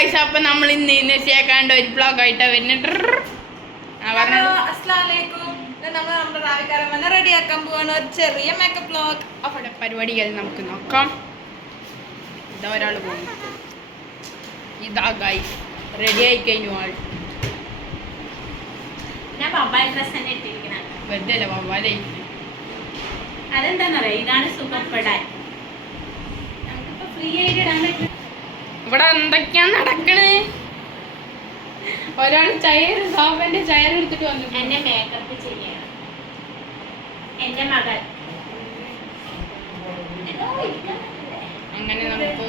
Guys അപ്പൊ നമ്മൾ ഇന്ന് നസിയാക്കാണ്ട് ഒരു റെഡിയാക്കാൻ പോവാണ്. ഒരു ചെറിയ മേക്കപ്പ് ബ്ലോഗ് അവിടെ പരിപാടികൾ നമുക്ക് നോക്കാം. ഇതാ ഒരാൾ പോകുന്നു. ഇതാ ഗൈസ് റെഡി ആയി കഴിഞ്ഞു ആൾ. ഞാൻ ബൊബൈൽ ഡ്രസ് തന്നെ ഇട്ടിരിക്കണം. വെറുതെ അല്ല വവ്വാലേ അതെന്താന്നറിയോ? ഇതാണ് സുഖപ്പെടാൻ. നമുക്കിപ്പോ ഫ്രീ ആയിട്ട് ഇടാൻ പറ്റും ഇവിടെ എന്തൊക്കെയാ നടക്കണേ? ഒരാൾ ചയർ സോഫന്റെ ചയർ എടുത്തിട്ട് വന്നു. എന്നെ മേക്കപ്പ് ചെയ്യണം. എന്റെ മകൾ. അങ്ങനെ നമുക്ക്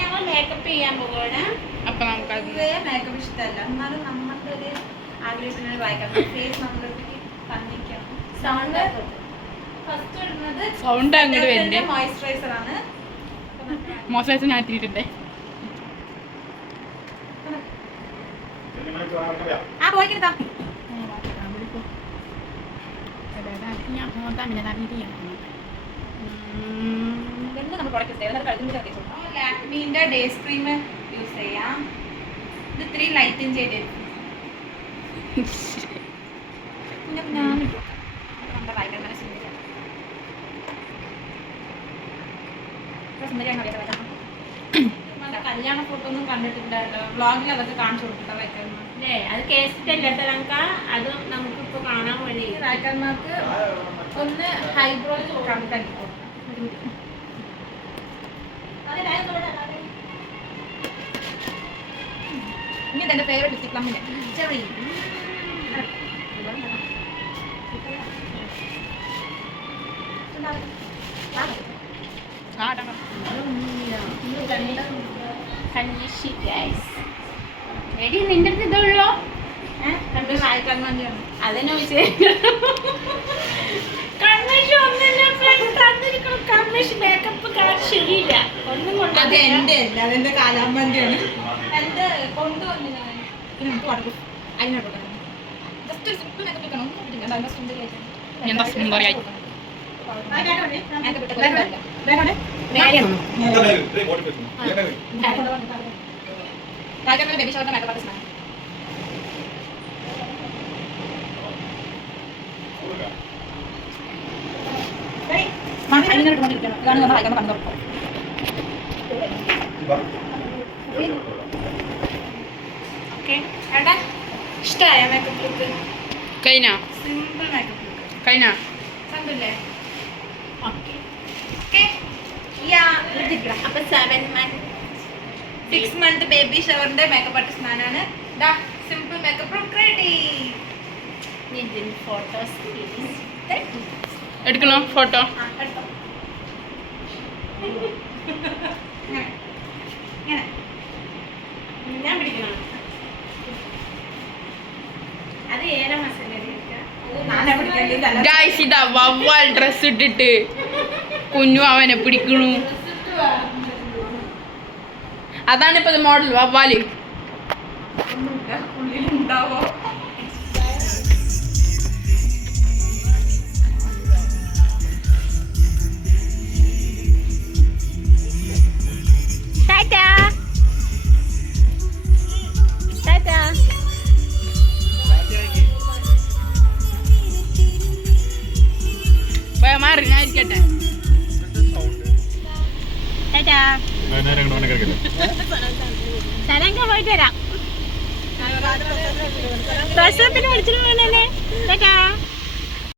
ഞങ്ങൾ മേക്കപ്പ് ചെയ്യാൻ പോകണം അപ്പൊ നമുക്ക് മേക്കപ്പ് ഇഷ്ടമല്ല. എന്നാലും നമ്മുടെ ഒരു ആഗ്രഹത്തിന് വായിക്കാം ഫേസ് സൗണ്ട് ഫസ്റ്റ് ഇടുന്നത് സൗണ്ട് അങ്ങോട്ട് മോയ്സ്ചറൈസർ ആണ്. മോശം ഞാൻ എത്തിയിട്ടുണ്ട്. ആ പോയിക്കിട്ടാ നമ്മൾ പ്രൊഡക്റ്റ് ചെയ്ത് കഴുകുമ്പോൾ ലാക്മീന്റെ ഡേസ് ക്രീം യൂസ് ചെയ്യാം. ഇത് ഇത്തിരി ലൈറ്റും ചെയ്ത് പിന്നെ ഞാൻ നമ്മുടെ ഭയങ്കര നല്ല സുന്ദരിയാണ് അറിയാതെ കല്യാണ ഫോട്ടോ ഒന്നും കണ്ടിട്ടുണ്ടല്ലോ വ്ളോഗിൽ അതൊക്കെ കാണിച്ചു കൊടുക്കട്ടെ വയ്ക്കാൻ അല്ലേ? അത് കേസിട്ടല്ലേ തിളങ്ക അത് നമുക്കിപ്പോ കാണാൻ വേണ്ടി. റാക്കന്മാർക്ക് ഒന്ന് ഹൈബ്രോയിൽ കണക്കാക്കി കൊടുക്കാം. ഇനി എന്റെ ഫേവറേറ്റ് ലിപ്സ്റ്റിക് പ്ലമ്മിന്റെ ചെറി കൺവിഷി ഗൈസ് എടി നിന്റെ അടുത്ത് ഇതുള്ളോ? അതിനെ കൺവിഷി ഒന്നല്ല തന്നിരിക്കണം കൺവിഷി മേക്കപ്പ് കാർഡ് ശരിയില്ല. ഒന്നും അത് കൊണ്ടു എന്റെ അല്ല അതെന്റെ കാലാമ്പന്റെയാണ് എന്റെ കൊണ്ടുവന്നു ഞാൻ പിന്നെ നമുക്ക് ജസ്റ്റ് ഒരു സിമ്പിൾ മേക്കപ്പ് ഒന്നും പറ്റില്ല നല്ല സുന്ദരിയായിട്ട് ബേബി ഷവറിന്റെ മേക്കപ്പ് ആർട്ടിസ്റ്റ് ആണ് മാമി അതിനോട്ട് കൊണ്ടിരിക്കണം ഇതാണ് നമ്മൾ അയക്കുന്ന കണ്ടോ ഓക്കെ ഏട്ടാ ഇഷ്ടമായ മേക്കപ്പ് ലുക്ക് കഴിഞ്ഞ? സിമ്പിൾ മേക്കപ്പ് ലുക്ക് കഴിഞ്ഞ? കണ്ടില്ലേ? ഓക്കെ? യാ ഇതിരിക്കണം അപ്പൊ seven month six month baby ഷവറിന്റെ makeup artist simple makeup ready photos എടുക്കണോ ഫോട്ടോ ഞാൻ പിടിക്കണം? ഗായ്സ് ഇതാ വവ്വാൽ ഡ്രസ് ഇട്ടിട്ട്. കുഞ്ഞു അവനെ പിടിക്കണു. അതാണ് ഇപ്പൊ മോഡൽ വവ്വാൽ മാറി ഞാൻ ഇരിക്കട്ടെ. സ്ഥലം പോയിട്ട് വരാം. പ്രസവത്തിന് വിളിച്ചിട്ട് പോകണല്ലേ ടാറ്റാ